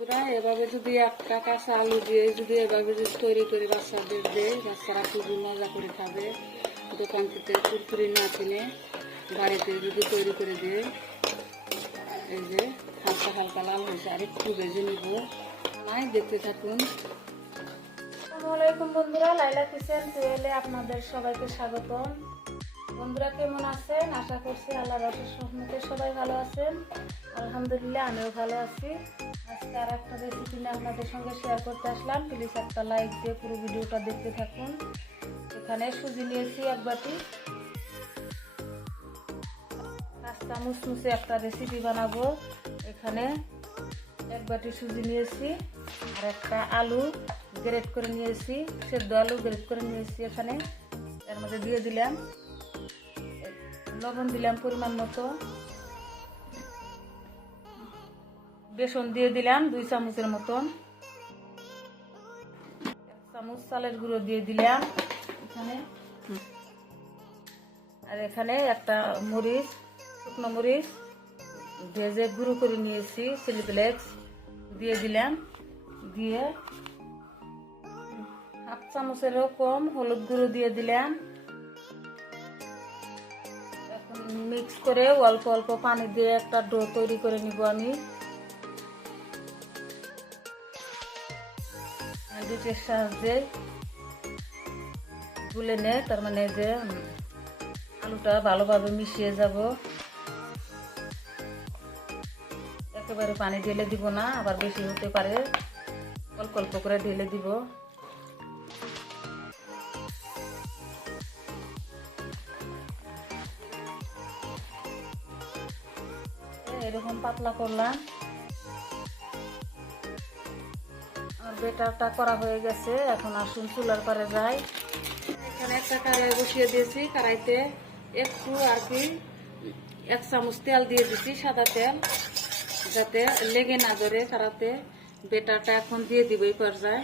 বন্ধুরা, এভাবে যদি একটা কাঁচা আলু দিয়ে যদি এভাবে যদি তৈরি করে বাচ্চাদের দেয় বাচ্চারা খুবই মজা করে খাবে। দোকান থেকে কুরকুরি না কিনে বাড়িতে যদি তৈরি করে দেয়, এই যে হালকা হালকা লাল হয়েছে আর একটু ভেজে নিব। নাই, দেখতে থাকুন। আসসালামু আলাইকুম বন্ধুরা, লাইলা কিচেন টুয়েলে আপনাদের সবাইকে স্বাগতম। বন্ধুরা কেমন আছেন? আশা করছি আল্লাহ রসের সহমতে সবাই ভালো আছেন। আলহামদুলিল্লাহ, আমিও ভালো আছি। আজকে আর একটা রেসিপি নিয়ে আপনাদের সঙ্গে শেয়ার করতে আসলাম। প্লিজ একটা লাইক দিয়ে পুরো ভিডিওটা দেখতে থাকুন। এখানে সুজি নিয়েছি এক বাটি। রাস্তা মুসমুসে একটা রেসিপি বানাবো। এখানে এক বাটি সুজি নিয়েছি আর একটা আলু গ্রেট করে নিয়েছি। সেদ্ধ আলু গ্রেট করে নিয়েছি এখানে। এর মধ্যে দিয়ে দিলাম। লবণ দিলাম পরিমাণ মতো। বেসন দিয়ে দিলাম দুই চামচের মতন। এক চামচ চালের গুঁড়ো দিয়ে দিলাম এখানে। আর এখানে একটা মরিচ, শুকনো মরিচ ভেজে গুঁড়ো করে নিয়েছি, চিলি ফ্লেক্স দিয়ে দিলাম। দিয়ে হাফ চামচেরও কম হলুদ গুঁড়ো দিয়ে দিলাম। মিক্স করে অল্প অল্প পানি দিয়ে একটা ডো তৈরি করে নিব আমি। দুটের সাহায্যে গুলে নে, তার মানে যে আলুটা ভালোভাবে মিশিয়ে যাব। একেবারে পানি ঢেলে দিব না, আবার বেশি হতে পারে, অল্প অল্প করে ঢেলে দিব। এরকম পাতলা করলাম। আর বেটারটা করা হয়ে গেছে। এখন আসুন চুলার পারে যাই। এখানে একটা কড়াই বসিয়ে দিয়েছি। কড়াইতে একটু আর কি এক চামচ তেল দিয়ে দিচ্ছি সাদা তেল, যাতে লেগে না ধরে কড়াতে বেটারটা এখন দিয়ে দিব এই পর্যায়ে।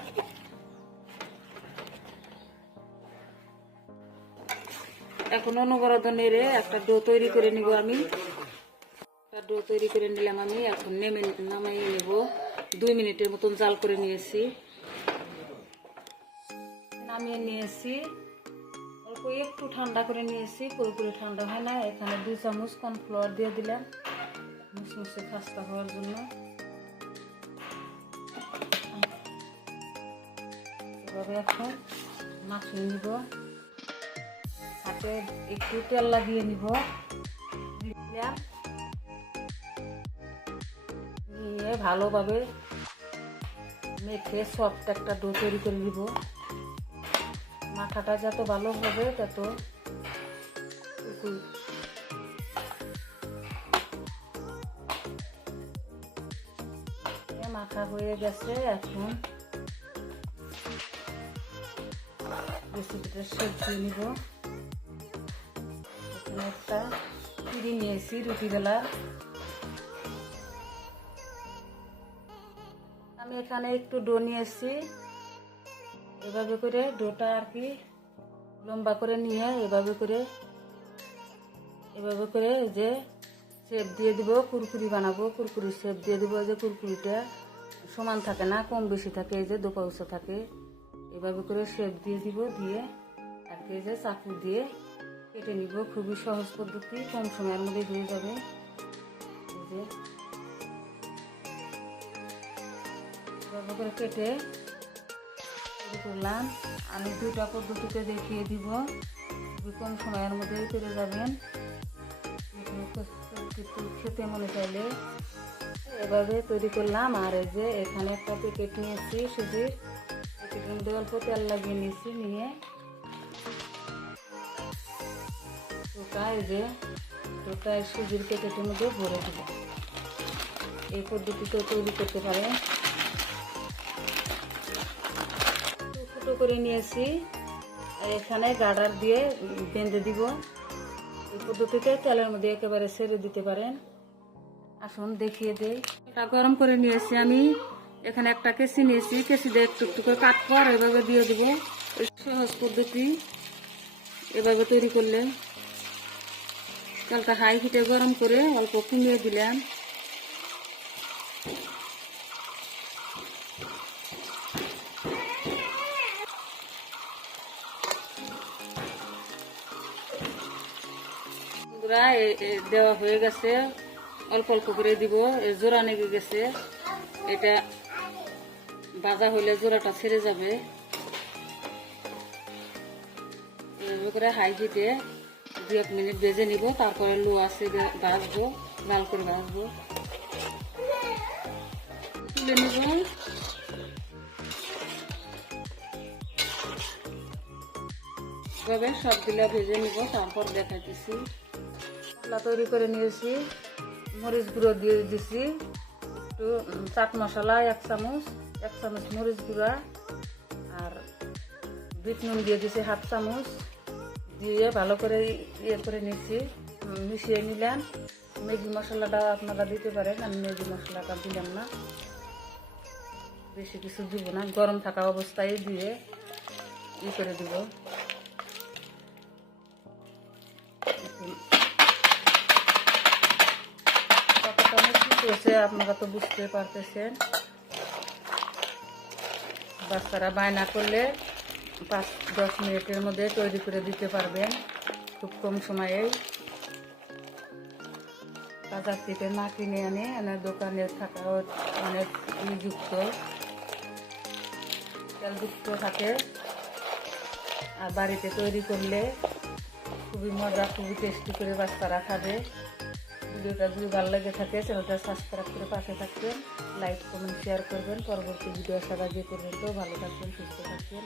এখন অনবরত একটা ডো তৈরি করে নিব আমি। একটা ডো তৈরি করে নিলাম আমি। এখন নেমে নামাইয়ে নেব। দুই মিনিটের মতন জাল করে নিয়েছি। নামিয়ে নিয়েছি। অল্প একটু ঠান্ডা করে নিয়েছি। পুরোপুরি ঠান্ডা হয় না। এখানে দুই চামচ কর্নফ্লাওয়ার দিয়ে দিলাম। মুসমুসে খাস্তা হওয়ার জন্য। এভাবে এখন মাখিয়ে নিব। হাতে একটু তেল লাগিয়ে নিব। দিলাম ভালোভাবে মেখে সফট একটা ডো তৈরি করে নিব। মাথাটা যত ভালো হবে তত মাখা হয়ে গেছে এখন রেসিপিটা সবজিয়ে নিব। একটা পিড়ি নিয়েছি রুটি বেলা এখানে একটু ডো নিয়েছি এভাবে করে ডোটা আর কি লম্বা করে নিয়ে এভাবে করে এভাবে করে যে শেপ দিয়ে দিব, কুরকুরি বানাবো কুরকুরি শেপ দিয়ে দিব যে কুরকুরিটা সমান থাকে না, কম বেশি থাকে, এই যে দোপাউসা থাকে। এভাবে করে শেপ দিয়ে দিব, দিয়ে আর কি এই যে চাকু দিয়ে কেটে নিব। খুবই সহজ পদ্ধতি, কম সময়ের মধ্যে হয়ে যাবে। এই যে এভাবে করে কেটে করলাম। আমি দুটা পদ্ধতিতে দেখিয়ে দিব। কম সময়ের মধ্যে পেরে যাবেন। খেতে মনে চাইলে। এভাবে তৈরি করলাম। আর এই যে এখানে একটা প্যাকেট নিয়েছি সুজির। প্যাকেটের মধ্যে অল্প তেল লাগিয়ে নিয়েছি নিয়ে। টোকা, এই যে টোকা সুজির প্যাকেটের মধ্যে ভরে দেবো। এই পদ্ধতিতে তৈরি করতে পারেন। করে নিয়েছি। এখানে গার্ডার দিয়ে বেঁধে দিব। এই পদ্ধতিতে তেলের মধ্যে একেবারে সেরে দিতে পারেন। আসুন, দেখিয়ে দেই। এটা গরম করে নিয়েছি আমি। এখানে একটা কেসি নিয়েছি। কেসি দিয়ে একটু একটু করে কাট কর এভাবে দিয়ে দিব। সহজ পদ্ধতি। এভাবে তৈরি করলে তেলটা হাই হিটে গরম করে অল্প কমিয়ে দিলাম। এ দেওয়া হয়ে গেছে। অল্প অল্প করে দিব। জোড়া নেগে গেছে। এটা ভাজা হইলে জোড়াটা ছেড়ে যাবে। করে হাই হিটে দু এক মিনিট ভেজে নিব। তারপরে লো আছে ভাজবো, লাল করে ভাজবো। তুলে নিব। এভাবে সবগুলা ভেজে নিব। তারপর দেখাইতেছি। মশলা তৈরি করে নিয়েছি, মরিচ গুঁড়ো দিয়ে দিছি, একটু চাট মশলা, এক চামচ এক চামচ মরিচ গুঁড়া, আর বিট নুন দিয়ে দিছি হাফ চামচ, দিয়ে ভালো করে ইয়ে করে নিচ্ছি মিশিয়ে নিলাম। ম্যাগি মশলাটা আপনারা দিতে পারেন, আমি ম্যাগি মশলাটা দিলাম না। বেশি কিছু দিব না, গরম থাকা অবস্থায় দিয়ে ই করে দিব। হয়েছে, আপনারা তো বুঝতে পারতেছেন। বাচ্চারা বায়না করলে পাঁচ, দশ মিনিটের মধ্যে তৈরি করে দিতে পারবেন, খুব কম সময়ে। বাজার থেকে না কিনে আনে এনে দোকানে থাকা অনেক যুক্ত তেলযুক্ত থাকে। আর বাড়িতে তৈরি করলে খুবই মজা, খুবই টেস্টি করে বাচ্চারা খাবে। ভিডিওটা যদি ভালো লাগে থাকে, চ্যানেলটা সাবস্ক্রাইব করে পাশে থাকবেন লাইক কমেন্ট শেয়ার করবেন পরবর্তী ভিডিও আসার আগে পর্যন্ত ভালো থাকবেন, সুস্থ থাকবেন।